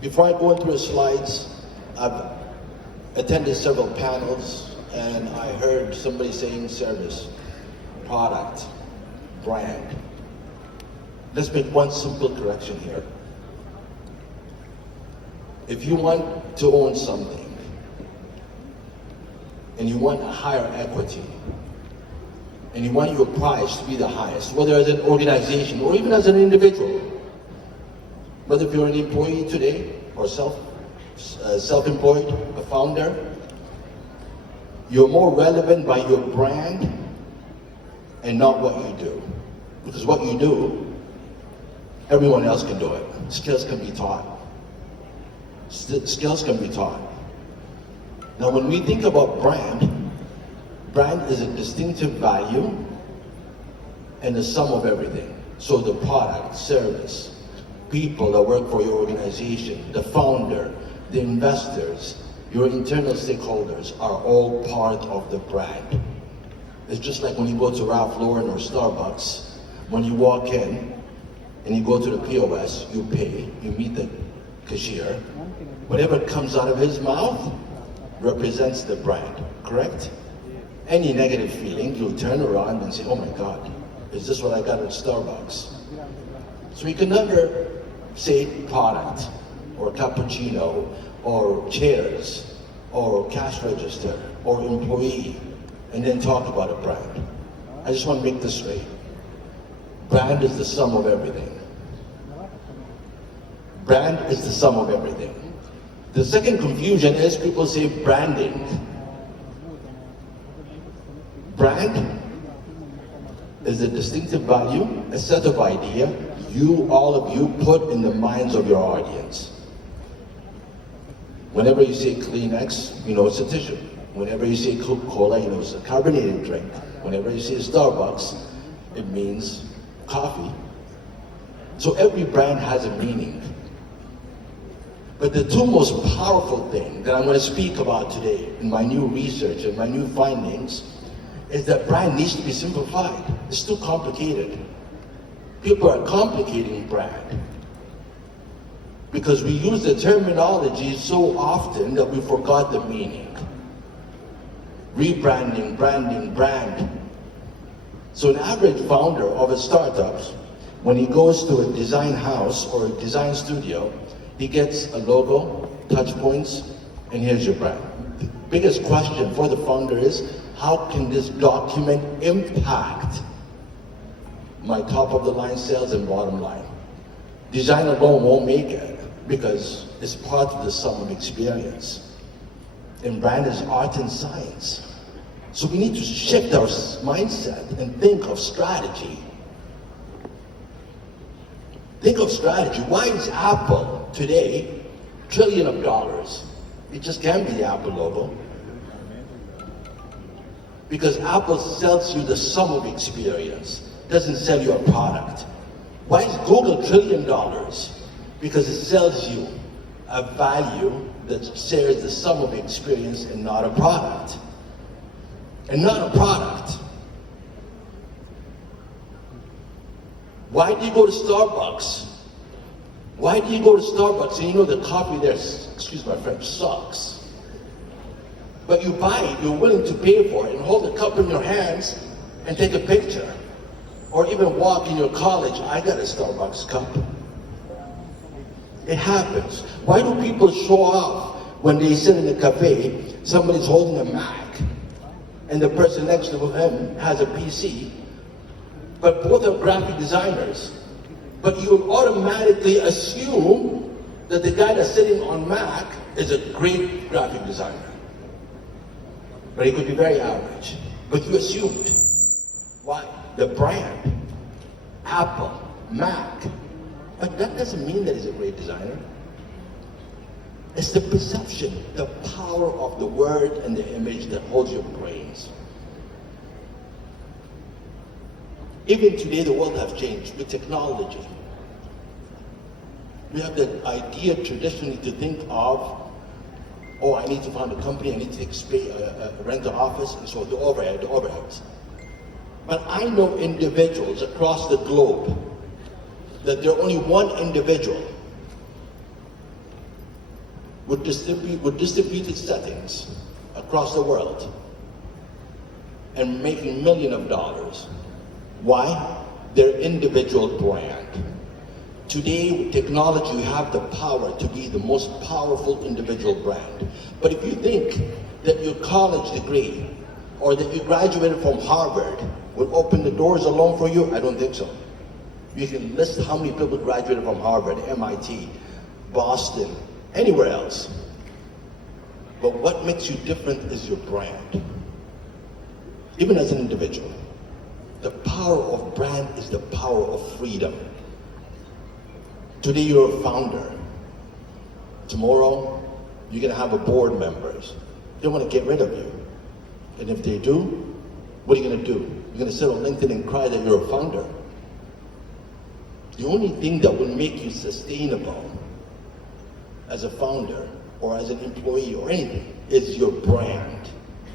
Before I go into the slides, I've attended several panels and I heard somebody saying service, product, brand. Let's make one simple correction here. If you want to own something and you want a higher equity and you want your price to be the highest, whether as an organization or even as an individual, whether if you're an employee today or self-employed, a founder, you're more relevant by your brand and not what you do. Because what you do, everyone else can do it. Skills can be taught. Skills can be taught. Now when we think about brand is a distinctive value and the sum of everything. So the product, service, people that work for your organization, the founder, the investors, your internal stakeholders are all part of the brand. It's just like when you go to Ralph Lauren or Starbucks, when you walk in and you go to the POS, you pay, you meet the cashier, whatever comes out of his mouth represents the brand, correct? Any negative feeling, you'll turn around and say, oh my God, is this what I got at Starbucks? So you can never say product, or cappuccino, or chairs, or cash register, or employee, and then talk about a brand. I just want to make this straight. Brand is the sum of everything. Brand is the sum of everything. The second confusion is people say branding. Brand is a distinctive value, a set of idea all of you put in the minds of your audience. Whenever you say Kleenex, you know it's a tissue. Whenever you say Coca-Cola, you know it's a carbonated drink. Whenever you say Starbucks, it means coffee. So every brand has a meaning. But the two most powerful things that I'm going to speak about today in my new research and my new findings is that brand needs to be simplified. It's too complicated. People are complicating brand because we use the terminology so often that we forgot the meaning. Rebranding, branding, brand. So an average founder of a startup, when he goes to a design house or a design studio, he gets a logo, touch points, and here's your brand. The biggest question for the founder is, how can this document impact my top of the line sales and bottom line? Design alone won't make it because it's part of the sum of experience. And brand is art and science. So we need to shift our mindset and think of strategy. Think of strategy. Why is Apple today $1 trillion? It just can't be the Apple logo. Because Apple sells you the sum of experience, doesn't sell you a product. Why is Google $1 trillion? Because it sells you a value that shares the sum of experience and not a product. And not a product. Why do you go to Starbucks? Why do you go to Starbucks and you know the coffee there, excuse my French, sucks? But you buy it, you're willing to pay for it and hold the cup in your hands and take a picture. Or even walk in your college, I got a Starbucks cup. It happens. Why do people show off when they sit in a cafe, somebody's holding a Mac, and the person next to him has a PC, but both are graphic designers. But you automatically assume that the guy that's sitting on Mac is a great graphic designer. But he could be very average. But you assumed. Why? The brand. Apple, Mac. But that doesn't mean that he's a great designer. It's the perception, the power of the word and the image that holds your brains. Even today, the world has changed with technology. We have the idea traditionally to think of, oh, I need to found a company, I need to rent an office, and so the overheads. But I know individuals across the globe that they're only one individual with distributed settings across the world and making millions of dollars. Why? Their individual brand. Today, with technology, you have the power to be the most powerful individual brand. But if you think that your college degree or that you graduated from Harvard will open the doors alone for you, I don't think so. You can list how many people graduated from Harvard, MIT, Boston, anywhere else. But what makes you different is your brand. Even as an individual. The power of brand is the power of freedom. Today you're a founder. Tomorrow you're going to have a board members. They want to get rid of you. And if they do, what are you going to do? You're going to sit on LinkedIn and cry that you're a founder. The only thing that will make you sustainable as a founder or as an employee or anything is your brand.